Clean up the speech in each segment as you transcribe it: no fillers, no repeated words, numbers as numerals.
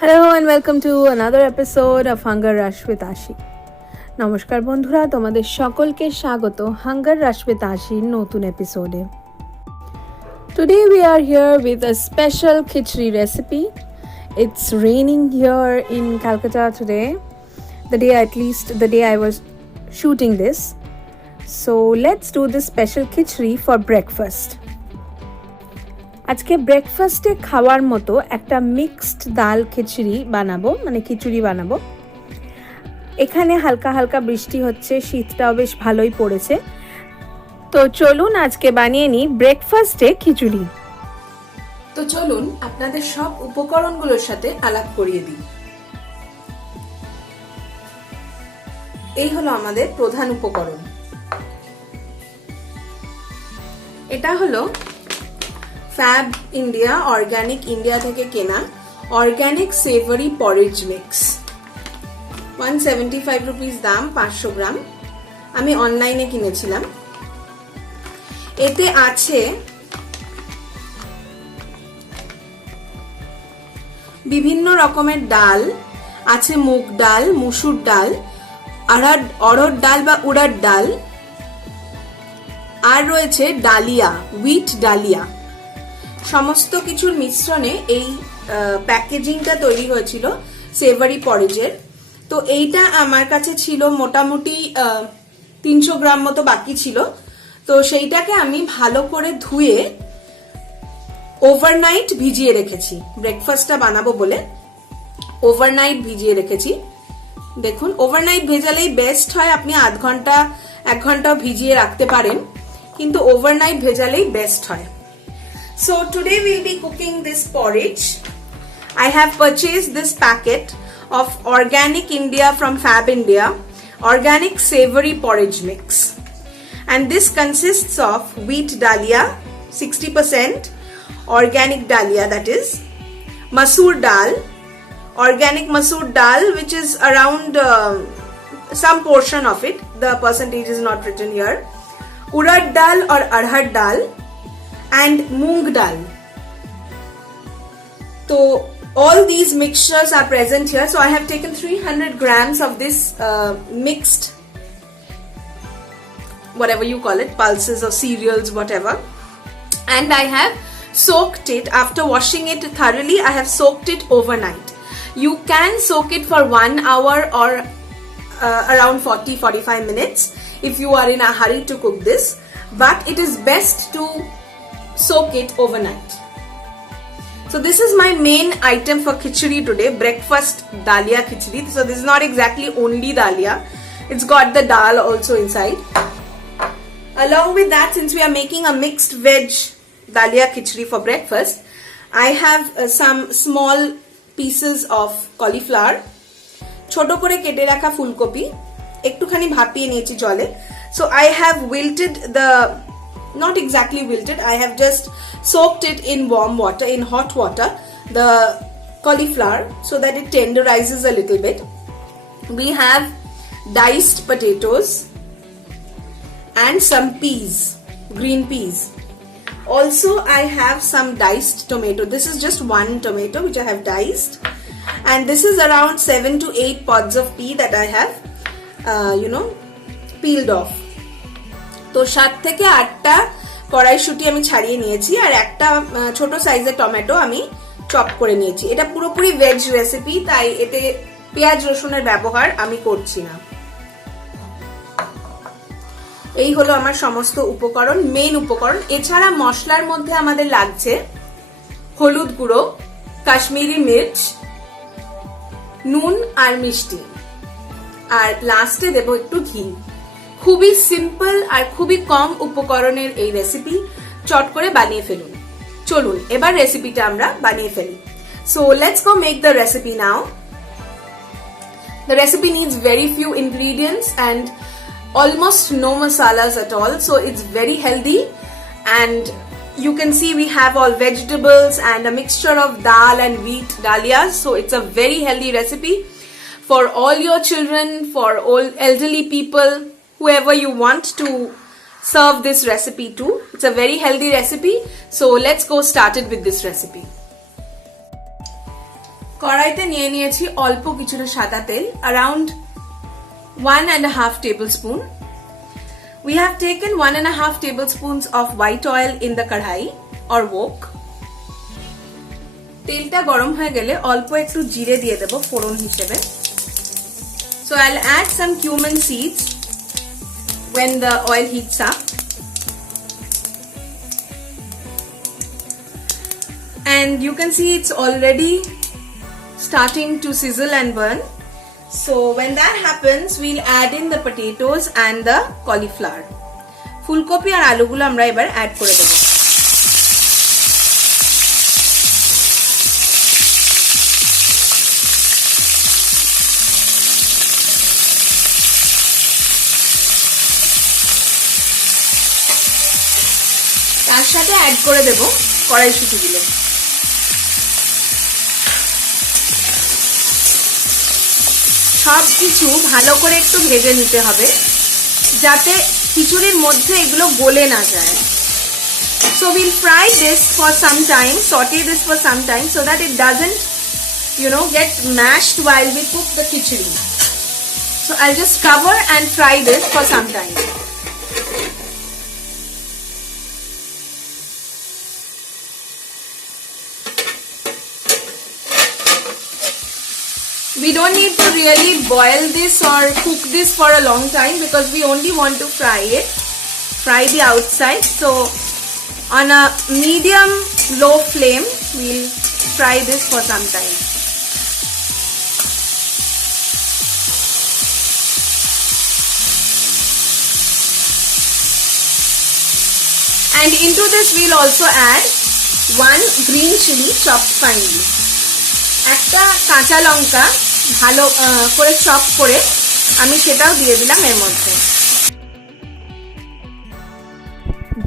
Hello and welcome to another episode of Hunger Rush with Ashi. নমস্কার বন্ধুরা, তোমাদের সকলকে স্বাগত Hunger Rush with Ashiর নতুন এপিসোডে। Today we are here with a special khichdi recipe. It's raining here in Calcutta today. The day I was shooting this. So let's do this special khichdi for breakfast. আজকে ব্রেকফাস্টে খাওয়ার মতো একটা মিক্সড ডাল খিচুড়ি বানাবো। এখানে হালকা হালকা বৃষ্টি হচ্ছে, শীতটাও বেশ ভালোই পড়েছে। তো চলুন আজকে বানিয়ে নিই ব্রেকফাস্টে খিচুড়ি। তো চলুন আপনাদের সব উপকরণগুলোর সাথে আলাপ করিয়ে দিই। এই হলো আমাদের প্রধান উপকরণ। এটা হলো ফ্যাব ইন্ডিয়া অর্গানিক ইন্ডিয়া থেকে কেনা অর্গানিক সেভারি পরেজ মিক্স। 175 রুপিস দাম, 500 গ্রাম। আমি অনলাইনে কিনেছিলাম। এতে আছে বিভিন্ন রকমের ডাল, আছে মুগ ডাল, মুসুর ডাল, অড়হর ডাল বা উড়ার ডাল, আর রয়েছে ডালিয়া, হুইট ডালিয়া। সমস্ত কিছুর মিশ্রণে এই প্যাকেজিংটা তৈরি হয়েছিল সেভারি পরেজের। তো এইটা আমার কাছে ছিল মোটামুটি 300 গ্রাম মতো বাকি ছিল। তো সেইটাকে আমি ভালো করে ধুয়ে ওভারনাইট ভিজিয়ে রেখেছি। ব্রেকফাস্টটা বানাবো বলে ওভারনাইট ভিজিয়ে রেখেছি। দেখুন, ওভারনাইট ভেজালেই বেস্ট হয়। আপনি আধ ঘন্টা 1 ঘন্টাও ভিজিয়ে রাখতে পারেন, কিন্তু ওভারনাইট ভেজালেই বেস্ট হয়। So today we'll be cooking this porridge. I have purchased this packet of Organic India from Fab India, Organic Savory Porridge Mix. And this consists of wheat dalia, 60%, organic dalia that is, masoor dal, organic masoor dal which is around some portion of it, the percentage is not written here, urad dal or arhar dal, and moong dal. So all these mixtures are present here. So I have taken 300 grams of this mixed, whatever you call it, pulses or cereals, whatever. And I have soaked it. After washing it thoroughly, I have soaked it overnight. You can soak it for 1 hour or around 40-45 minutes if you are in a hurry to cook this. But it is best to soak it overnight. So this is my main item for khichdi today, breakfast dalia khichdi. So this is not exactly only dalia, it's got the dal also inside. Along with that, since we are making a mixed veg dalia khichdi for breakfast, I have some small pieces of cauliflower, ছোট করে কেটে রাখা ফুলকপি একটুখানি ভাপিয়ে নিয়েছি জলে। So I have wilted the, not exactly wilted, I have just soaked it in warm water, in hot water, the cauliflower, so that it tenderizes a little bit. We have diced potatoes and some peas, green peas. Also I have some diced tomato. This is just one tomato which I have diced, and this is around 7 to 8 pods of pea that I have peeled off. তো 7 থেকে 8টা কড়াইশুঁটি আমি ছাড়িয়ে নিয়েছি, আর একটা ছোট সাইজের টমেটো আমি চপ করে নিয়েছি। এটা পুরোপুরি ভেজ রেসিপি, তাই এতে পেঁয়াজ রসুনের ব্যবহার আমি করছি না। এই হলো আমার সমস্ত উপকরণ, মেইন উপকরণ। এছাড়া মশলার মধ্যে আমাদের লাগছে হলুদ গুঁড়ো, কাশ্মীরি মির্চ, নুন আর মিষ্টি, আর লাস্টে দেব একটু ঘি। খুবই সিম্পল আর খুবই কম উপকরণের এই রেসিপি, চট করে বানিয়ে ফেলুন। চলুন এবার রেসিপিটা আমরা বানিয়ে ফেলি। So let's go make the recipe now. The recipe needs very few ingredients and almost no masalas at all, so it's very healthy. And you can see we have all vegetables and a mixture of dal and wheat dalias, so it's a very healthy recipe for all your children, for all elderly people, whoever you want to serve this recipe to. It's a very healthy recipe, so let's go started with this recipe. কড়াইতে নিয়ে নিয়েছি অল্প কিছুটা সাদা তেল, around 1.5 tablespoon. We have taken 1.5 tablespoons of white oil in the kadhai or wok. তেলটা গরম হয়ে গেলে অল্প একটু জিরে দিয়ে দেব ফোড়ন হিসেবে. So I'll add some cumin seeds when the oil heats up. And you can see it's already starting to sizzle and burn. So when that happens, we'll add in the potatoes and the cauliflower. ফুলকপি আর আলুগুলো আমরা এবার অ্যাড করে দেব. তার সাথে অ্যাড করে দেব কড়াইশুঁটিগুলো. সবকিছু ভালো করে একটু ভেজে নিতে হবে যাতে খিচুড়ির মধ্যে এগুলো গলে না যায়. So we'll fry this for some time, saute this for some time so that it doesn't, get mashed while we cook the khichdi. So I'll just cover and fry this for some time. We don't need to really boil this or cook this for a long time because we only want to fry the outside. So on a medium low flame, we'll fry this for some time. And into this we'll also add 1 green chili chopped finely. একটা কাঁচা লঙ্কা ভালো করে চপ করে আমি সেটাও দিয়ে দিলাম এর মধ্যে.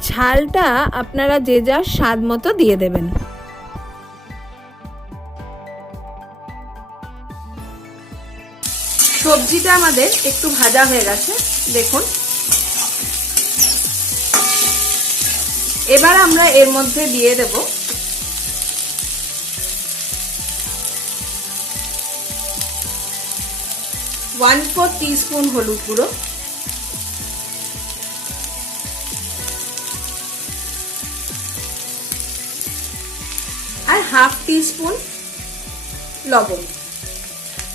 ঝালটা আপনারা যে যার স্বাদ মতো দিয়ে দেবেন. সবজিটা আমাদের একটু ভাজা হয়ে গেছে দেখুন. এবার আমরা এর মধ্যে দিয়ে দেব ¼ teaspoon হলুদ গুঁড়ো, আর ½ teaspoon লবণ.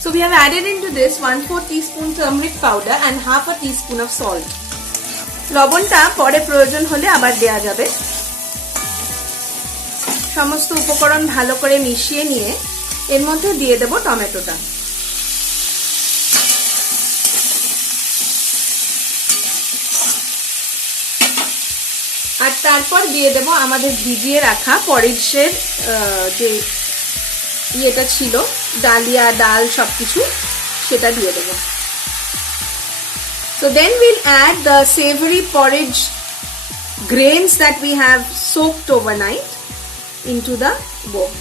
So we have added into this 1/4 teaspoon turmeric powder and ½ teaspoon of salt. লবণটা পরে প্রয়োজন হলে আবার দেয়া যাবে. সমস্ত উপকরণ ভালো করে মিশিয়ে নিয়ে এর মধ্যে দিয়ে দেব টমেটোটা. আর তারপর দিয়ে দেব আমাদের ভিজিয়ে রাখা পরিজের যে ইয়েটা ছিল, ডালিয়া ডাল সবকিছু, সেটা দিয়ে দেব. So then we'll add the savory porridge grains that we have soaked overnight into the wok.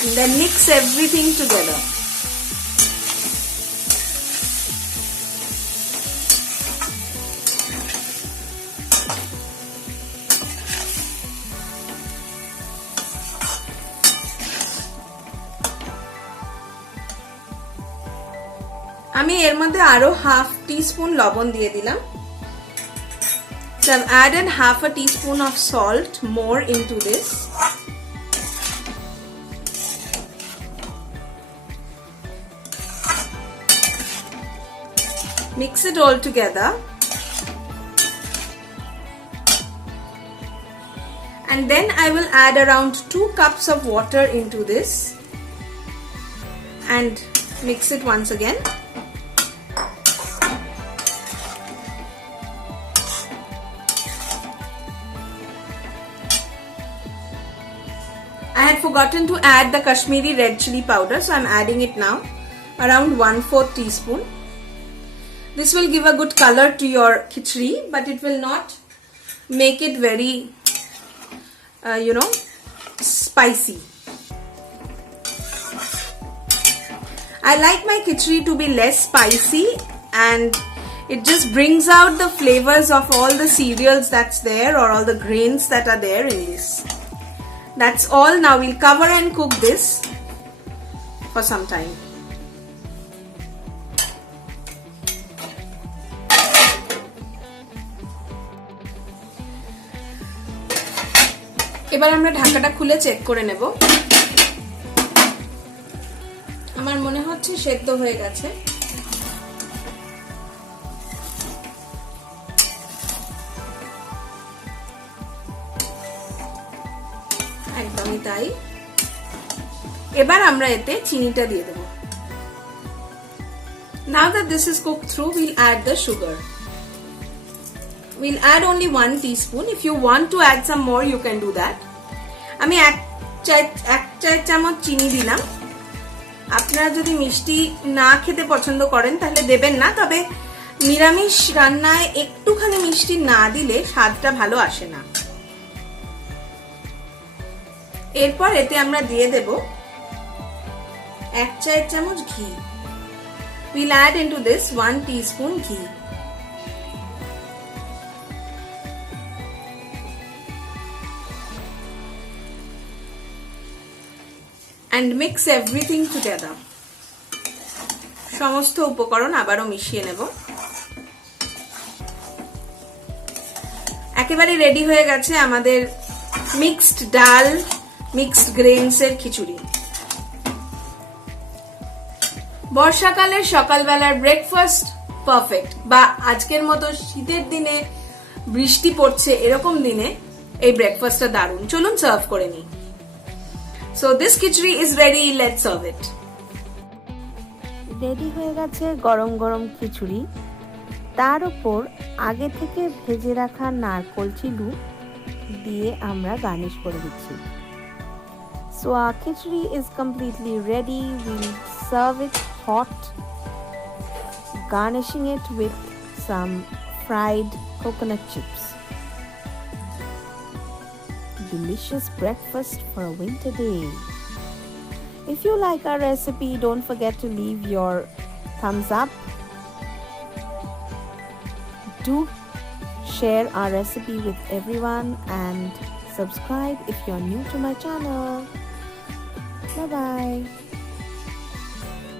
And then mix everything together. আমি এর মধ্যে আরো ½ teaspoon লবণ দিয়ে দিলাম. So I've added ½ teaspoon of salt more into this. Mix it all together. And then I will add around 2 cups of water into this and mix it once again. I had forgotten to add the Kashmiri red chili powder, so I'm adding it now, around 1/4 teaspoon. This will give a good color to your khichdi, but it will not make it very, spicy. I like my khichdi to be less spicy and It just brings out the flavors of all the cereals that's there, or all the grains that are there in this. That's all. Now we'll cover and cook this for some time. এবার আমরা ঢাকাটা খুলে চেক করে নেব। আমার মনে হচ্ছে সেদ্ধ হয়ে গেছে। একদমই তাই। এবার আমরা এতে চিনিটা দিয়ে দেব। Now that this is cooked through, we'll add the sugar. We'll add only 1 teaspoon. If you want to add some more, you can do that. আমি এক চায়ের চামচ চিনি দিলাম। আপনারা যদি মিষ্টি না খেতে পছন্দ করেন তাহলে দেবেন না, তবে নিরামিষ রান্নায় একটুখানি মিষ্টি না দিলে স্বাদটা ভালো আসে না। এরপর এতে আমরা দিয়ে দেব 1 চায়ের চামচ ঘি। We'll add into this 1 teaspoon ghee. And mix everything together. সমস্ত উপকরণ আবারও মিশিয়ে নেব। একেবারে রেডি হয়ে গেছে আমাদের মিক্সড ডাল, মিক্সড গ্রেনস এর খিচুড়ি। বর্ষাকালের সকালবেলার ব্রেকফাস্ট পারফেক্ট, বা আজকের মতো শীতের দিনে বৃষ্টি পড়ছে এরকম দিনে এই ব্রেকফাস্টটা দারুণ। চলুন সার্ভ করে নিই। So this khichdi is ready, let's serve it. Ready হয়ে গেছে গরম গরম খিচুড়ি। তার উপর আগে থেকে ভেজে রাখা নারকোল চিলু দিয়ে আমরা গার্নিশ করে দিচ্ছি। So our khichdi is completely ready. We'll serve it hot, garnishing it with some fried coconut chips. Delicious breakfast for a winter day. If you like our recipe, don't forget to leave your thumbs up. Do share our recipe with everyone and subscribe if you're new to my channel. Bye bye.